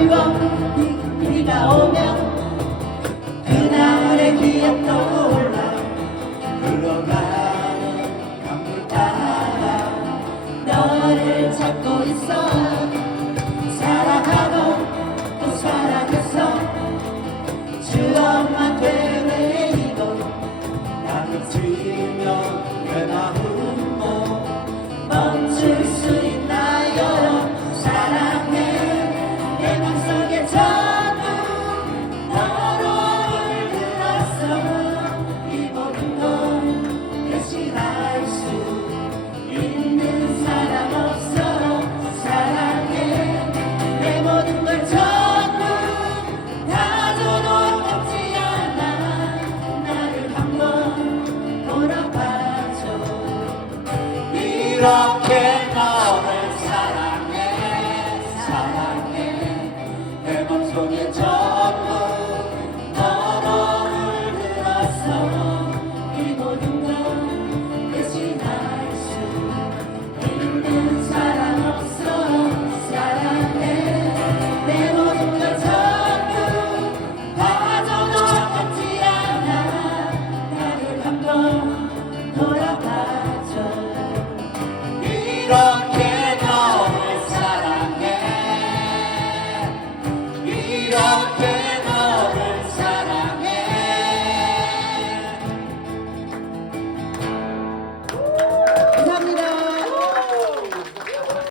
비가 오면 그 나물의 기억 떠올라 흘러가는 강물 따라 너를 찾고 있어. rock and roll.